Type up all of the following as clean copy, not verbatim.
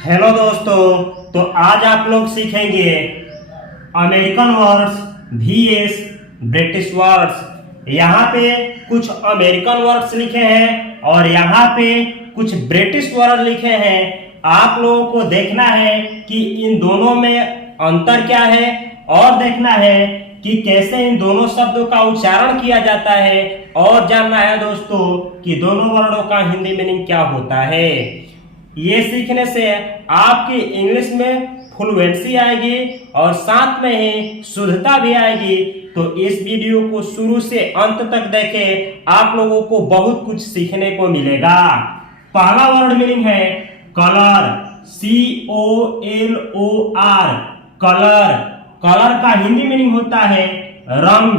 Hello दोस्तों, तो आज आप लोग सीखेंगे American words vs British words. यहाँ पे कुछ अमेरिकन वर्ड्स लिखे हैं और यहाँ पे कुछ ब्रिटिश वर्ड लिखे हैं। आप लोगों को देखना है कि इन दोनों में अंतर क्या है और देखना है कि कैसे इन दोनों शब्दों का उच्चारण किया जाता है और जानना है दोस्तों कि दोनों वर्डों का हिंदी मीनिंग क्या होता है। ये सीखने से आपकी इंग्लिश में फ्लुएंसी आएगी और साथ में ही शुद्धता भी आएगी। तो इस वीडियो को शुरू से अंत तक देखें, आप लोगों को बहुत कुछ सीखने को मिलेगा। पहला वर्ड मीनिंग है कलर, COLOR, कलर। कलर का हिंदी मीनिंग होता है रंग।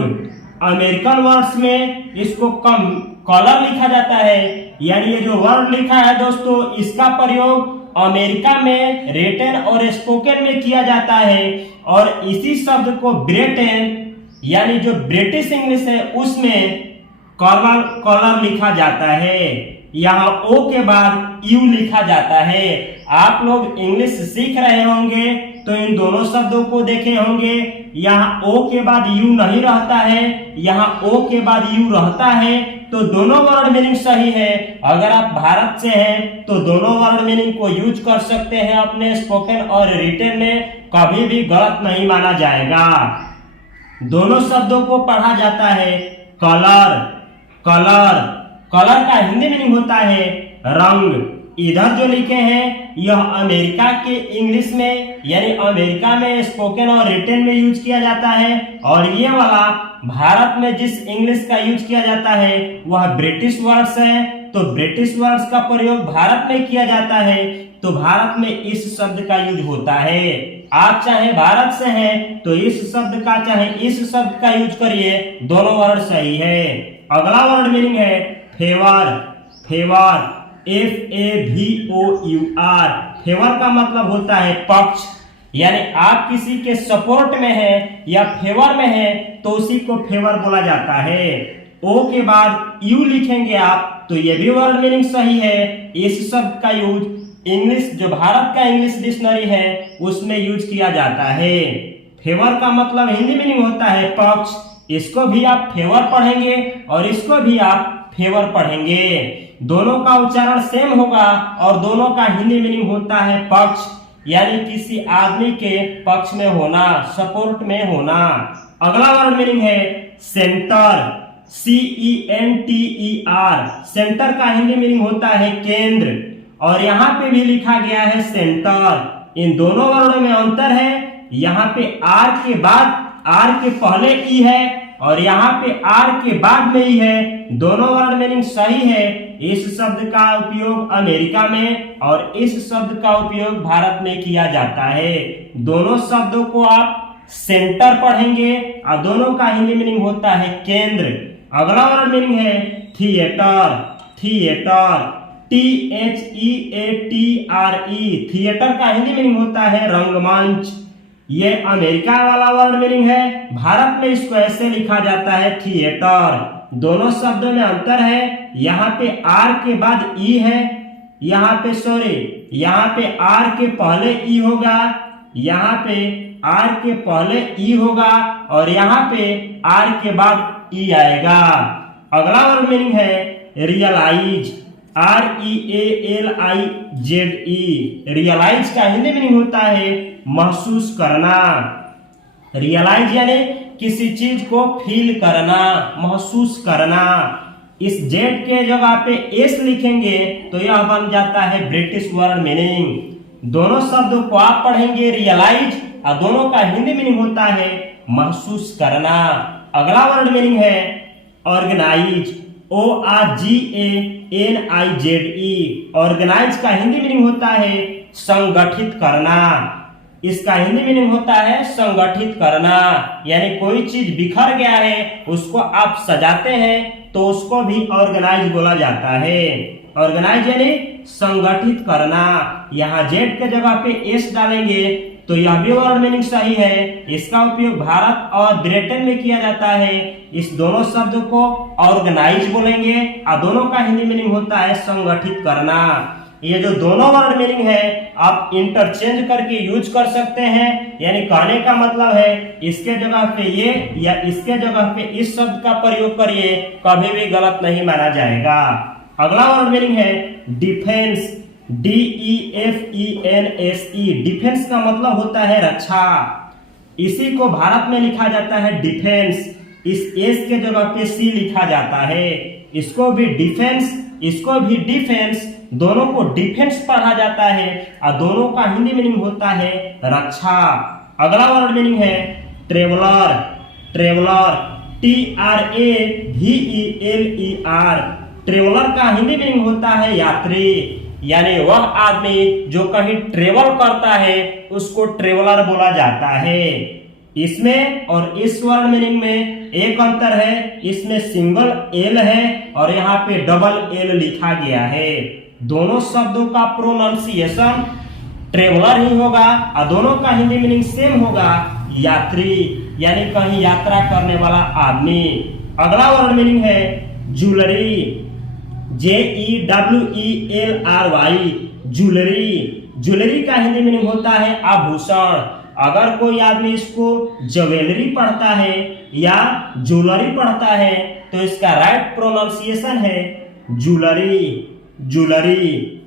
अमेरिकन वर्ड्स में इसको कम कलर लिखा जाता है, यानी ये जो वर्ड लिखा है दोस्तों, इसका प्रयोग अमेरिका में रिटन और स्पोकन में किया जाता है और इसी शब्द को ब्रिटेन यानी जो ब्रिटिश इंग्लिश है उसमें कलर लिखा जाता है। यहाँ ओ के बाद यू लिखा जाता है। आप लोग इंग्लिश सीख रहे होंगे तो इन दोनों शब्दों को देखे होंगे। यहाँ ओ के बाद यू नहीं रहता है, यहाँ ओ के बाद यू रहता है, तो दोनों वर्ड मीनिंग सही है। अगर आप भारत से हैं तो दोनों वर्ड मीनिंग को यूज कर सकते हैं अपने स्पोकन और रिटन में, कभी भी गलत नहीं माना जाएगा। दोनों शब्दों को पढ़ा जाता है कलर। कलर कलर का हिंदी मीनिंग होता है रंग। इधर जो लिखे हैं यह अमेरिका के इंग्लिश में यानी अमेरिका में स्पोकन और रिटन में यूज किया जाता है, और ये वाला भारत में जिस इंग्लिश का यूज किया जाता है वह ब्रिटिश वर्ड्स है। तो ब्रिटिश वर्ड्स का प्रयोग भारत में किया जाता है, तो भारत में इस शब्द का यूज होता है। आप चाहे भारत से हैं तो इस शब्द का चाहे इस शब्द का यूज करिए, दोनों वर्ड सही है। अगला वर्ड मीनिंग है फेवर। Favour FAVOUR। फेवर का मतलब होता है पक्ष, यानी आप किसी के सपोर्ट में हैं या फेवर में हैं तो उसी को फेवर बोला जाता है। ओ के बाद यू लिखेंगे आप तो ये भी वर्ड मीनिंग सही है। इस शब्द का यूज इंग्लिश जो भारत का इंग्लिश डिक्शनरी है उसमें यूज किया जाता है। फेवर का मतलब हिंदी मीनिंग होता है पक्ष। इसको भी आप फेवर पढ़ेंगे और इसको भी आप फेवर पढ़ेंगे। दोनों का उच्चारण सेम होगा और दोनों का हिंदी मीनिंग होता है पक्ष, यानी किसी आदमी के पक्ष में होना, सपोर्ट में होना। अगला वर्ड मीनिंग है सेंटर। CENTER। सेंटर का हिंदी मीनिंग होता है केंद्र, और यहाँ पे भी लिखा गया है सेंटर। इन दोनों वर्डों में अंतर है, यहाँ पे आर के बाद आर के पहले ई है और यहाँ पे आर के बाद में ई है। दोनों वर्ड मीनिंग सही है। इस शब्द का उपयोग अमेरिका में और इस शब्द का उपयोग भारत में किया जाता है। दोनों शब्दों को आप सेंटर पढ़ेंगे और दोनों का हिंदी मीनिंग होता है केंद्र। अगला वर्ड मीनिंग है थिएटर। Theatre THEATRE। थिएटर का हिंदी मीनिंग होता है रंगमंच। ये अमेरिका वाला वर्ड मीनिंग है, भारत में इसको ऐसे लिखा जाता है थिएटर। दोनों शब्दों में अंतर है, यहाँ पे आर के बाद ई है, यहाँ पे यहाँ पे आर के पहले ई होगा, यहाँ पे आर के पहले ई होगा और यहाँ पे आर के बाद ई आएगा। अगला वर्ड मीनिंग है रियलाइज। REALIZE। रियलाइज का हिंदी मीनिंग होता है महसूस करना। रियलाइज यानी किसी चीज को फील करना, महसूस करना। इस जेड के जगह पे एस लिखेंगे तो यह बन जाता है ब्रिटिश वर्ड मीनिंग। दोनों शब्दों को आप पढ़ेंगे रियलाइज और दोनों का हिंदी मीनिंग होता है महसूस करना। अगला वर्ड मीनिंग है ऑर्गेनाइज। ORGANIZE। ऑर्गेनाइज का हिंदी मीनिंग होता है संगठित करना। इसका हिंदी मीनिंग होता है संगठित करना, यानी कोई चीज बिखर गया है उसको आप सजाते हैं तो उसको भी ऑर्गेनाइज बोला जाता है। ऑर्गेनाइज यानी संगठित करना। यहाँ जेड के जगह पे एस डालेंगे तो यह भी वर्ड मीनिंग सही है। इसका उपयोग भारत और ब्रिटेन में किया जाता है। इस दोनों शब्द को ऑर्गेनाइज बोलेंगे और दोनों का हिंदी मीनिंग होता है संगठित करना। ये जो दोनों वर्ड मीनिंग है आप इंटरचेंज करके यूज कर सकते हैं, यानी कहने का मतलब है इसके जगह पे ये या इसके जगह पे इस शब्द का प्रयोग करिए, कभी भी गलत नहीं माना जाएगा। अगला वर्ड मीनिंग है डिफेंस, DEFENSE। डिफेंस का मतलब होता है रक्षा। इसी को भारत में लिखा जाता है डिफेंस, इस एस के जगह पे सी लिखा जाता है। इसको भी डिफेंस, इसको भी डिफेंस, दोनों को डिफेंस पढ़ा जाता है और दोनों का हिंदी मीनिंग होता है रक्षा। अगला वर्ड मीनिंग है ट्रेवलर, ट्रेवलर TRAVELER। ट्रेवलर का हिंदी मीनिंग होता है यात्री, यानी वह आदमी जो कहीं ट्रेवल करता है उसको ट्रेवलर बोला जाता है। इसमें और इस वर्ड मीनिंग में एक अंतर है, इसमें सिंगल एल है और यहाँ पे डबल एल लिखा गया है। दोनों शब्दों का प्रोनाउंसिएशन ट्रेवलर ही होगा और दोनों का हिंदी मीनिंग सेम होगा, यात्री, यानी कहीं यात्रा करने वाला आदमी। अगला वर्ड मीनिंग है ज्वेलरी, JEWELRY, ज्वेलरी। ज्वेलरी का हिंदी मीनिंग होता है आभूषण। अगर कोई आदमी इसको ज्वेलरी पढ़ता है या ज्वेलरी पढ़ता है तो इसका राइट प्रोनाउंसिएशन है ज्वेलरी, ज्वेलरी।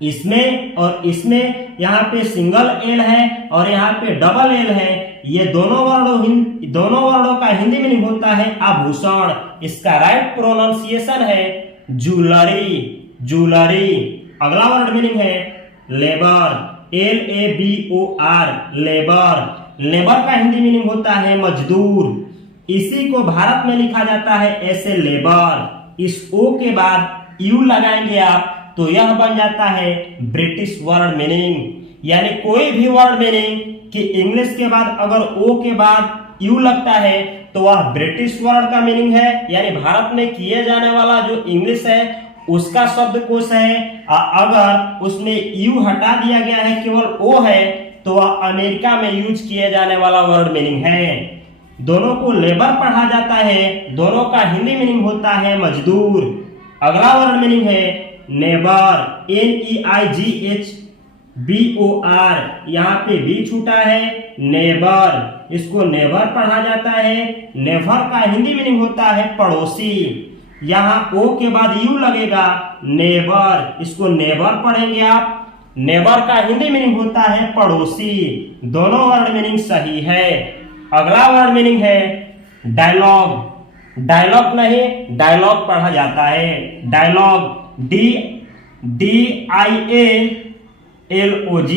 इसमें और इसमें यहाँ पे सिंगल एल है और यहाँ पे डबल एल है। ये दोनों वर्डों का हिंदी मीनिंग होता है आभूषण। इसका राइट प्रोनाउंसिएशन है ज्वेलरी, ज्वेलरी। अगला वर्ड मीनिंग है लेबर, LABOR, लेबर। लेबर का हिंदी मीनिंग होता है मजदूर। इसी को भारत में लिखा जाता है ऐसे लेबर। इस ओ के बाद यू लगाएंगे आप तो यह बन जाता है ब्रिटिश वर्ड मीनिंग, यानी कोई भी वर्ड मीनिंग कि इंग्लिश के बाद अगर ओ के बाद यू लगता है तो वह ब्रिटिश वर्ड का मीनिंग है, यानी भारत में किए जाने वाला जो इंग्लिश है उसका शब्दकोश है। अगर उसमें यू हटा दिया गया है, केवल ओ है, तो वह अमेरिका में यूज किए जाने वाला वर्ड मीनिंग है। दोनों को लेबर पढ़ा जाता है, दोनों का हिंदी मीनिंग होता है मजदूर। अगला वर्ड मीनिंग है नेबर, NEIGHBOR। यहाँ पे बी छूटा है, नेबर। इसको नेबर पढ़ा जाता है। नेवर का हिंदी मीनिंग होता है पड़ोसी। यहाँ ओ के बाद यू लगेगा, नेबर। इसको नेबर पढ़ेंगे आप। नेबर का हिंदी मीनिंग होता है पड़ोसी। दोनों वर्ड मीनिंग सही है। अगला वर्ड मीनिंग है डायलॉग, डायलॉग नहीं डायलॉग पढ़ा जाता है। डायलॉग DIALOG,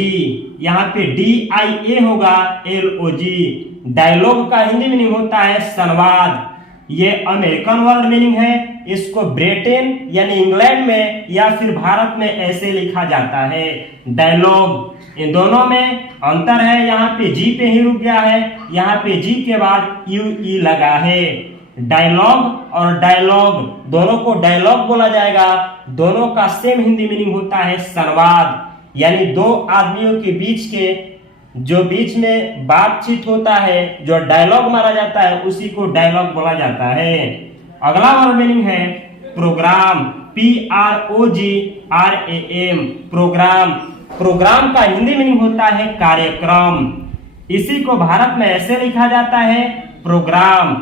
यहाँ पे DIA होगा, LOG। डायलॉग का हिंदी मीनिंग होता है संवाद। ये अमेरिकन वर्ड मीनिंग है। इसको ब्रिटेन यानी इंग्लैंड में या फिर भारत में ऐसे लिखा जाता है डायलॉग। इन दोनों में अंतर है, यहाँ पे जी पे ही रुक गया है, यहाँ पे जी के बाद UE लगा है। डायलॉग और डायलॉग दोनों को डायलॉग बोला जाएगा। दोनों का सेम हिंदी मीनिंग होता है संवाद, यानी दो आदमियों के बीच के जो बीच में बातचीत होता है, जो डायलॉग माना जाता है, उसी को डायलॉग बोला जाता है। अगला वर्ड मीनिंग है प्रोग्राम, PROGRAM, प्रोग्राम। प्रोग्राम का हिंदी मीनिंग होता है कार्यक्रम। इसी को भारत में ऐसे लिखा जाता है प्रोग्राम।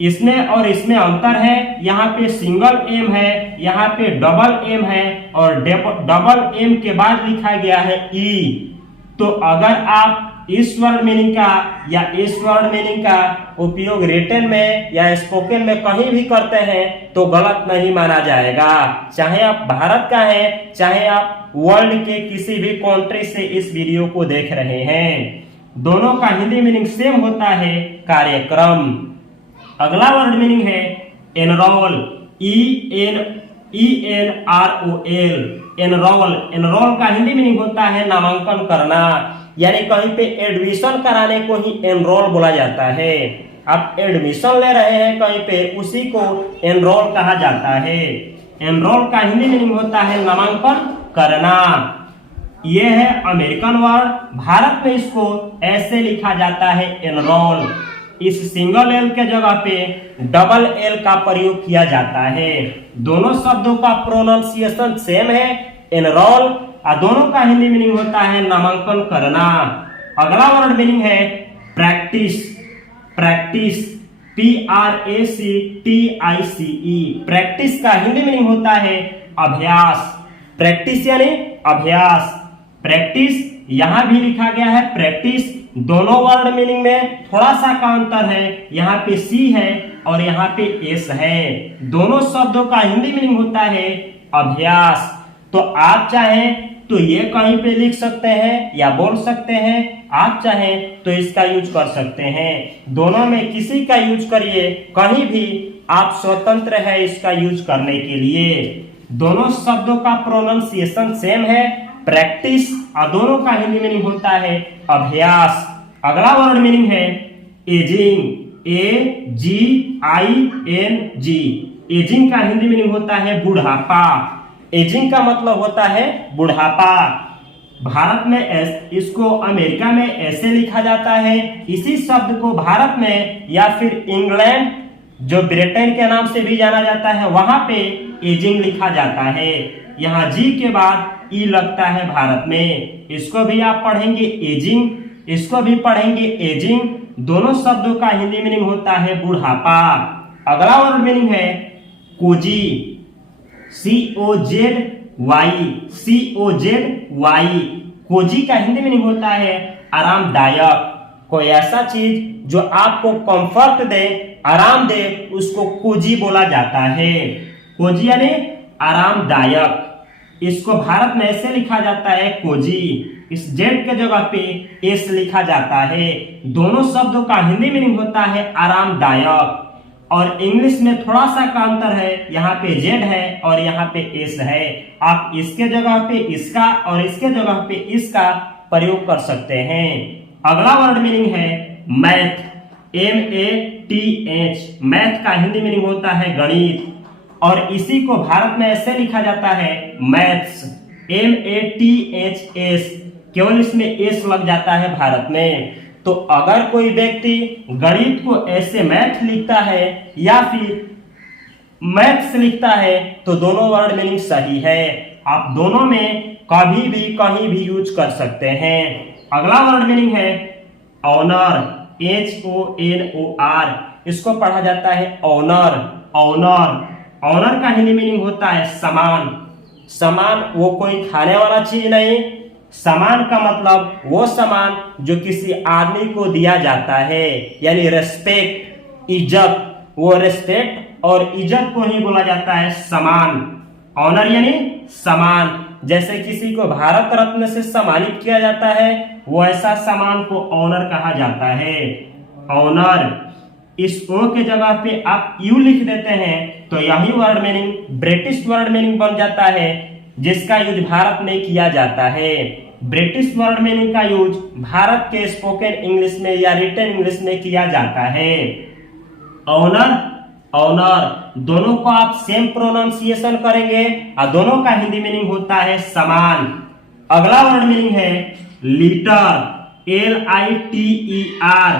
इसमें और इसमें अंतर है, यहाँ पे सिंगल एम है, यहाँ पे डबल एम है और डबल एम के बाद लिखा गया है ई। तो अगर आप इस वर्ड मीनिंग का या इस वर्ड मीनिंग का उपयोग रिटन में या स्पोकन में कहीं भी करते हैं तो गलत नहीं माना जाएगा। चाहे आप भारत का हैं, चाहे आप वर्ल्ड के किसी भी कंट्री से इस वीडियो को देख रहे हैं, दोनों का हिंदी मीनिंग सेम होता है कार्यक्रम। अगला वर्ड मीनिंग है एनरोल, ENROL, एनरोल। एनरोल का हिंदी मीनिंग होता है नामांकन करना, यानी कहीं पे एडमिशन कराने को ही एनरोल बोला जाता है। आप एडमिशन ले रहे हैं कहीं पे, उसी को एनरोल कहा जाता है। एनरोल का हिंदी मीनिंग होता है नामांकन करना। यह है अमेरिकन वर्ड। भारत में इसको ऐसे लिखा जाता है एनरोल। इस सिंगल एल के जगह पे डबल एल का प्रयोग किया जाता है। दोनों शब्दों का प्रोनाउंसिएशन सेम है, एनरोल, दोनों का हिंदी मीनिंग होता है नामांकन करना। अगला वर्ड मीनिंग है प्रैक्टिस। प्रैक्टिस PRACTICE, प्रैक्टिस का हिंदी मीनिंग होता है अभ्यास। प्रैक्टिस यानी अभ्यास। प्रैक्टिस यहां भी लिखा गया है प्रैक्टिस। दोनों वर्ड मीनिंग में थोड़ा सा का अंतर है, यहाँ पे सी है और यहाँ पे एस है। दोनों शब्दों का हिंदी मीनिंग होता है अभ्यास। तो आप चाहें तो ये कहीं पे लिख सकते हैं या बोल सकते हैं, आप चाहें तो इसका यूज कर सकते हैं। दोनों में किसी का यूज करिए, कहीं भी आप स्वतंत्र है इसका यूज करने के लिए। दोनों शब्दों का प्रोनाउंसिएशन सेम है प्रैक्टिस, और दोनों का हिंदी मीनिंग होता है अभ्यास। अगला वर्ड मीनिंग है एजिंग, AGING। एजिंग का हिंदी मीनिंग होता है बुढ़ापा। एजिंग का मतलब होता है बुढ़ापा। भारत में इसको अमेरिका में ऐसे लिखा जाता है। इसी शब्द को भारत में या फिर इंग्लैंड जो ब्रिटेन के नाम से भी जाना जाता है वहां पे एजिंग लिखा जाता है। यहाँ जी के बाद ई लगता है भारत में। इसको भी आप पढ़ेंगे एजिंग, इसको भी पढ़ेंगे एजिंग। दोनों शब्दों का हिंदी मीनिंग होता है बुढ़ापा। अगला वर्ड मीनिंग है कोजी, COZY। कोजी का हिंदी मीनिंग होता है आरामदायक। कोई ऐसा चीज जो आपको कंफर्ट दे, आराम दे, उसको कोजी बोला जाता है। कोजी यानी आरामदायक। इसको भारत में ऐसे लिखा जाता है कोजी। इस जेड के जगह पे एस लिखा जाता है। दोनों शब्दों का हिंदी मीनिंग होता है आरामदायक। और इंग्लिश में थोड़ा सा का अंतर है, यहाँ पे जेड है और यहाँ पे एस है। आप इसके जगह पे इसका और इसके जगह पे इसका प्रयोग कर सकते हैं। अगला वर्ड मीनिंग है मैथ, MATH। मैथ का हिंदी मीनिंग होता है गणित, और इसी को भारत में ऐसे लिखा जाता है मैथ्स, MATHS। केवल इसमें एस लग जाता है भारत में। तो अगर कोई व्यक्ति गणित को ऐसे मैथ लिखता है या फिर मैथ्स लिखता है तो दोनों वर्ड मीनिंग सही है। आप दोनों में कभी भी कहीं भी यूज कर सकते हैं। अगला वर्ड मीनिंग है ऑनर, HONOR। इसको पढ़ा जाता है ऑनर। ऑनर, ऑनर का हिंदी मीनिंग होता है सम्मान। सम्मान वो कोई खाने वाला चीज नहीं। सम्मान का मतलब वो सम्मान जो किसी आदमी को दिया जाता है, यानी रेस्पेक्ट, इज्जत। वो रेस्पेक्ट और इज्जत को ही बोला जाता है सम्मान। ऑनर यानी सम्मान। जैसे किसी को भारत रत्न से सम्मानित किया जाता है, वो ऐसा सम्मान को ऑनर कहा जाता है। ऑनर, इस ओ के जगह पे आप यू लिख देते हैं तो यही word meaning British word meaning बन जाता है, जिसका यूज भारत में किया जाता है। ब्रिटिश वर्ड मीनिंग का यूज भारत के स्पोकन इंग्लिश में या रिटन इंग्लिश में किया जाता है। ऑनर, ऑनर, दोनों को आप सेम प्रोनाउंसिएशन करेंगे और दोनों का हिंदी मीनिंग होता है समान। अगला वर्ड मीनिंग है लीटर, LITER।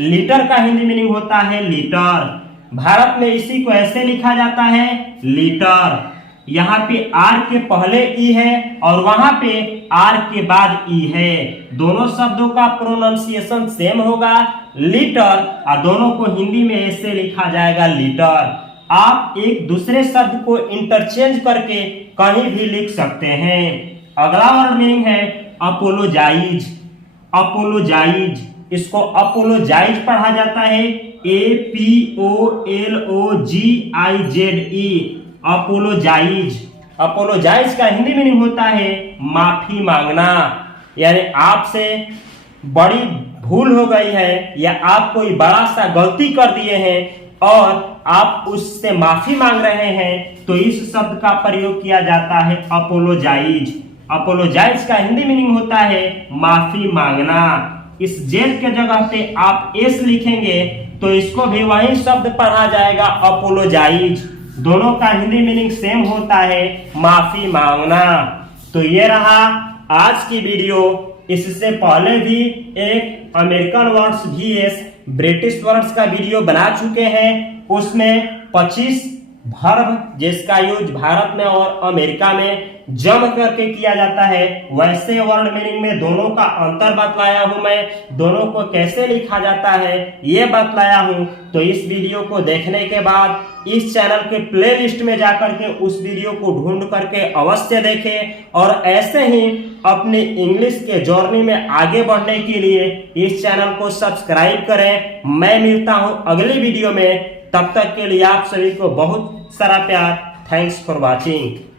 लीटर का हिंदी मीनिंग होता है लीटर। भारत में इसी को ऐसे लिखा जाता है लीटर। यहाँ पे आर के पहले ई है और वहां पे आर के बाद ई है। दोनों शब्दों का प्रोनाउंसिएशन सेम होगा लीटर, और दोनों को हिंदी में ऐसे लिखा जाएगा लीटर। आप एक दूसरे शब्द को इंटरचेंज करके कहीं भी लिख सकते हैं। अगला वर्ड मीनिंग है अपोलोजाइज। अपोलोजाइज, इसको अपोलोजाइज पढ़ा जाता है, APOLOGIZE। अपोलोजाइज। अपोलोजाइज का हिंदी मीनिंग होता है माफी मांगना। यानी आपसे बड़ी भूल हो गई है या आप कोई बड़ा सा गलती कर दिए हैं और आप उससे माफी मांग रहे हैं, तो इस शब्द का प्रयोग किया जाता है अपोलोजाइज। अपोलोजाइज का हिंदी मीनिंग होता है माफी मांगना। इस जेड के जगह पे आप एस लिखेंगे तो इसको भी वही शब्द पढ़ा जाएगा अपोलोजाइज। दोनों का हिंदी मीनिंग सेम होता है माफी मांगना। तो ये रहा आज की वीडियो। इससे पहले भी एक American words VS British words का वीडियो बना चुके हैं। उसमें 25 वर्ब जिसका यूज भारत में और अमेरिका में जम करके किया जाता है, वैसे वर्ड मीनिंग में दोनों का अंतर बतलाया हूं मैं, दोनों को कैसे लिखा जाता है ये बतलाया हूं। तो इस वीडियो को देखने के बाद इस चैनल के प्लेलिस्ट में जाकर के उस वीडियो को ढूंढ करके अवश्य देखें और ऐसे ही अपनी इंग्लिश के जर्नी में आगे बढ़ने के लिए इस चैनल को सब्सक्राइब करें। मैं मिलता हूं अगली वीडियो में, तब तक के लिए आप सभी को बहुत सारा प्यार। Thanks for watching.